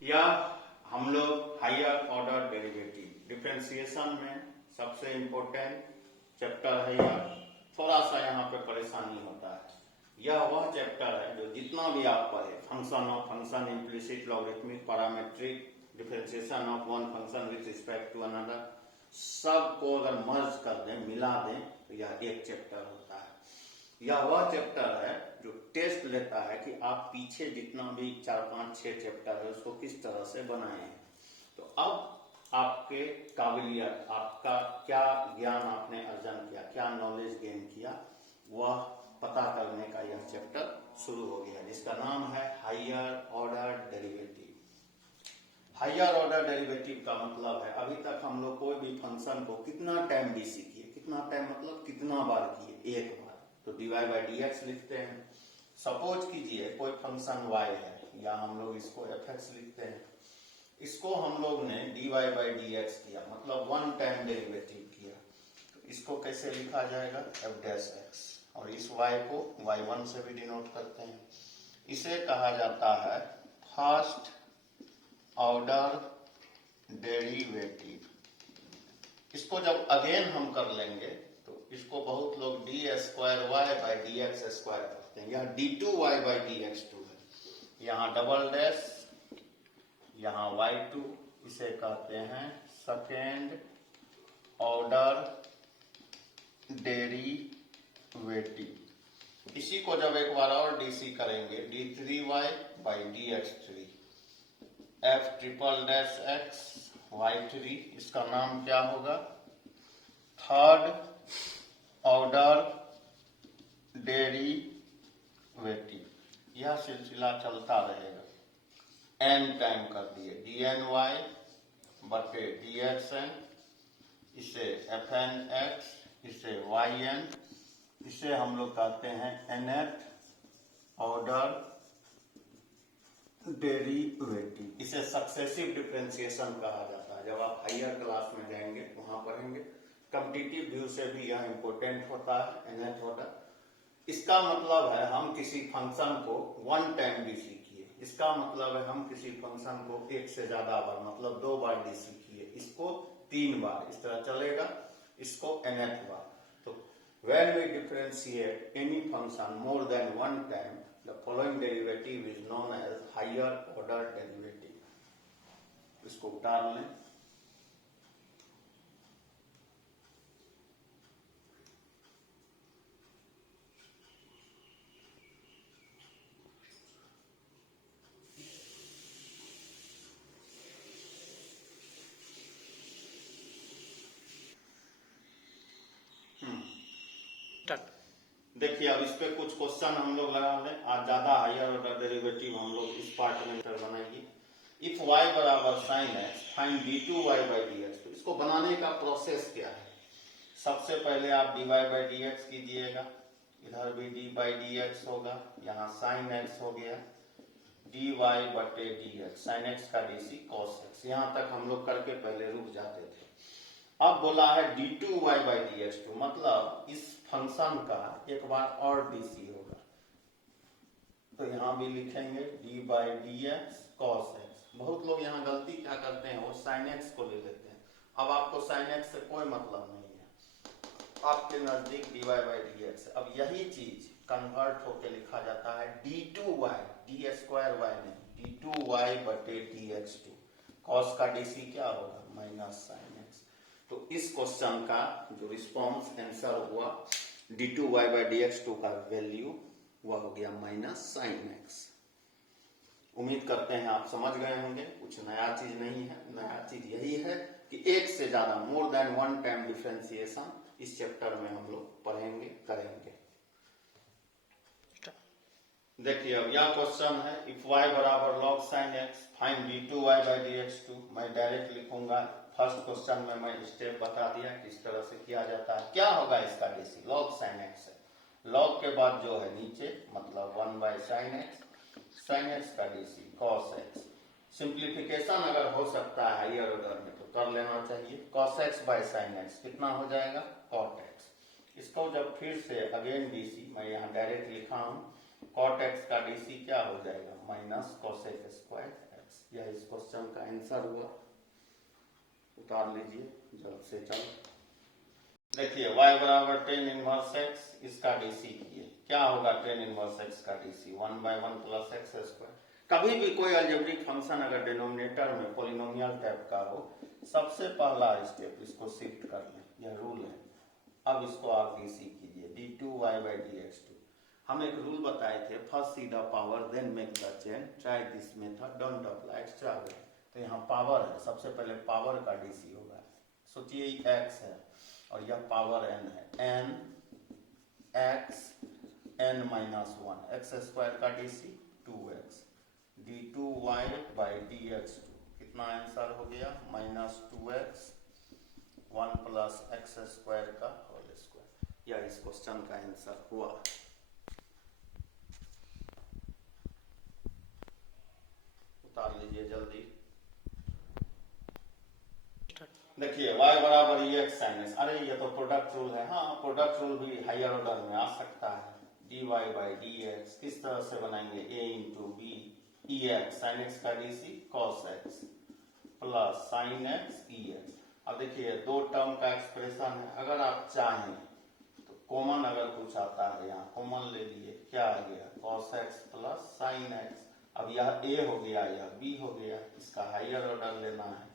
या हम लोग हायर ऑर्डर डेरिवेटिव डिफरेंशिएशन में सबसे इम्पोर्टेंट चैप्टर है यह। थोड़ा सा यहाँ पे परेशानी होता है। यह वह चैप्टर है जो जितना भी आप पढ़े, function of function, implicit, logarithmic, parametric, differentiation of one function with respect to another, सबको अगर मर्ज कर दें, मिला दें, तो यह एक चैप्टर होता है। यह वह चैप्टर है जो टेस्ट लेता है कि आप पीछे जितना भी 4, 5, 6 चैप्टर है उसको किस तरह से बनाए हैं। तो अब आपके काबिलियत, आपका क्या ज्ञान आपने अर्जन किया, क्या नॉलेज गेन किया, वह पता करने का यह चैप्टर शुरू हो गया, जिसका नाम है higher order derivative. Higher order derivative का मतलब है अभी तक हम लोग कोई भी फंक्शन को कितना टाइम डीसी किए, कितना टाइम मतलब कितना बार किए, एक बार, तो dy बाई dx लिखते हैं। सपोज कीजिए कोई फंक्शन y है, या हम लोग इसको fx लिखते हैं। इसको हम लोग ने dy बाई dx किया, मतलब वन टाइम डेरिवेटिव किया, तो इसको कैसे लिखा जाएगा, f डैश x, और इस y को y1 से भी डिनोट करते हैं। इसे कहा जाता है फर्स्ट ऑर्डर डेरिवेटिव। इसको जब अगेन हम कर लेंगे तो इसको बहुत लोग D square Y by D X square करते हैं। यह d2y बाई dx2 है। यहाँ डबल डैश, यहाँ y2, इसे कहते हैं सेकेंड ऑर्डर डेरिवेटिव। इसी को जब एक बार और डीसी करेंगे, d3y by dx3, f triple dash x y3, इसका नाम क्या होगा, थर्ड ऑर्डर डेरिवेटिव। यह सिलसिला चलता रहेगा, n टाइम कर दिए, dny बटे dxn, इसे fn x, इसे yn, इसे हम लोग कहते हैं nth ऑर्डर डेरिवेटिव। इसे सक्सेसिव डिफरेंशिएशन कहा जाता है। जब आप हायर क्लास में जाएंगे वहां पढ़ेंगे। कॉम्पिटिटिव व्यू से भी यह इंपॉर्टेंट होता है, nth ऑर्डर। इसका मतलब है हम किसी फंक्शन को वन टाइम डीसी किए, इसका मतलब है हम किसी फंक्शन को एक से ज्यादा बार, मतलब 2 बार डीसी किए, इसको 3 बार, इस तरह चलेगा, इसको nth बार। तो when we differentiate any function more than one time, the following derivative is known as higher order derivative। इसको उतार लें। देखिए अब इस पे कुछ क्वेश्चन हम लोग लगा लें। आज ज्यादा हायर ऑर्डर डेरिवेटिव हम लोग इस पार्ट में बनाएंगे। इफ y बराबर sine x, find d2y by dx। तो इसको बनाने का प्रोसेस क्या है, सबसे पहले आप dy बाई dx कीजिएगा, इधर भी d बाई dx होगा, यहाँ साइन x हो गया, dy बटे dx, साइन x का dc cos x। यहाँ तक हम लोग करके पहले रुक जाते थे। अब बोला है d2y बाई dx2, मतलब इस फंक्शन का एक बार और डीसी होगा, तो यहां भी लिखेंगे d by dx cos x। बहुत लोग यहाँ गलती क्या करते हैं, वो sin x को ले लेते हैं। अब आपको sin x से कोई मतलब नहीं है, आपके नजदीक dy बाई dx। अब यही चीज कन्वर्ट होके लिखा जाता है d2y, d स्क्वायर y नहीं, d2y बटे dx2, cos का डीसी क्या होगा, माइनस sin x। तो इस क्वेश्चन का जो रिस्पॉन्स आंसर हुआ d2y बाई dx2 का वैल्यू वह हो गया माइनस sin x। उम्मीद करते हैं आप समझ गए होंगे, कुछ नया चीज नहीं है। नया चीज यही है कि एक से ज्यादा, more than one time differentiation इस चैप्टर में हम लोग पढ़ेंगे, करेंगे। देखिए अब यह क्वेश्चन है, इफ y बराबर log sin x, find d2y by dx2। मैं डायरेक्ट लिखूंगा, फर्स्ट क्वेश्चन में मैं स्टेप बता दिया किस तरह से किया जाता है। क्या होगा इसका डीसी, log sin x है, log के बाद जो है नीचे, मतलब 1 by sin x, sin x का डीसी cos x। सिंप्लीफिकेशन अगर हो सकता है हायर ऑर्डर में तो कर लेना चाहिए। cos x by sin x कितना हो जाएगा, cot x। इसको जब फिर से अगेन डीसी, मैं यहाँ डायरेक्ट लिखा हूं, cot x का डीसी क्या हो जाएगा, minus cos x square x। यह इसको क्वेश्चन का आंसर हुआ। उतार लीजिए जल्द से जल्द। देखिए y बराबर टेन इनवर्स x, इसका डीसी कीजिए। क्या होगा टेन इनवर्स x का डीसी? 1/1 plus x square. कभी भी कोई अलजेब्रिक फंक्शन अगर डिनोमिनेटर में पॉलिनोमियल टाइप का हो, सबसे पहला स्टेप इसको शिफ्ट कर लें, यह रूल है। अब इसको आप डीसी कीजिए, d2y/dx2। हम एक रूल बताए थे, first see the power then make the chain, try this method, don't apply extra weight. तो यहाँ पावर है, सबसे पहले पावर का डीसी होगा। सोचिए x है और यह पावर n है, n x n-1, x square का डीसी 2x, d2y/dx2 कितना आंसर हो गया? -2x 1 प्लस एक्स स्क्वायर का होल स्क्वायर। यह इस क्वेश्चन का आंसर हुआ। उतार लीजिए जल्दी। देखिए y बराबर ex sin x, अरे ये तो प्रोडक्ट रूल है। हाँ, प्रोडक्ट रूल भी हायर ऑर्डर में आ सकता है। dy/dx किस तरह से बनाएंगे? a into B ex sin x का डीसी cos x plus sin x ex। अब देखिए दो टर्म का एक्सप्रेशन है, अगर आप चाहें तो कॉमन अगर कुछ आता है यहाँ कॉमन ले लिए, क्या आ गया? cos x plus sin x। अब यह a हो गया, यह b हो गया, इसका हायर ऑर्डर लेना है।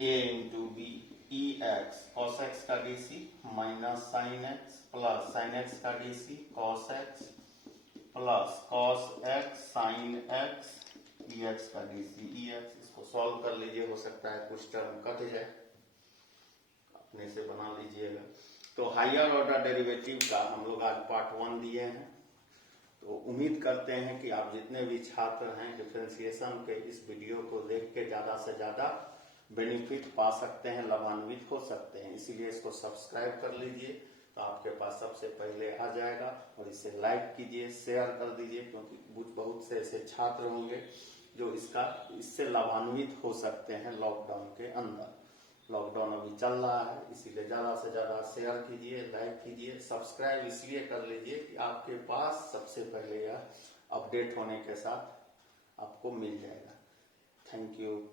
a into B E X cos X का DC minus sine X plus sine X का DC cos X plus cos X sine X E X का डीसी ई एक्स। इसको सॉल्व कर लीजिए, हो सकता है कुछ टर्म कट जाए, अपने से बना लीजिएगा। तो हायर ऑर्डर डेरिवेटिव का हम लोग आज पार्ट 1 दिए हैं। तो उम्मीद करते हैं कि आप जितने भी छात्र हैं डिफरेंशिएशन के इस वीडियो को देख के ज्यादा से ज्यादा बेनिफिट पा सकते हैं, लाभान्वित हो सकते हैं। इसीलिए इसको सब्सक्राइब कर लीजिए, तो आपके पास सबसे पहले आ जाएगा। और इसे लाइक कीजिए, शेयर कर दीजिए, क्योंकि बहुत से ऐसे छात्र होंगे जो इससे लाभान्वित हो सकते हैं लॉकडाउन के अंदर। लॉकडाउन अभी चल रहा है, इसीलिए ज्यादा से ज्यादा शेयर कीजिए, लाइक कीजिए, सब्सक्राइब इसलिए कर लीजिए कि आपके पास सबसे पहले यह अपडेट होने के साथ आपको मिल जाएगा। Thank you.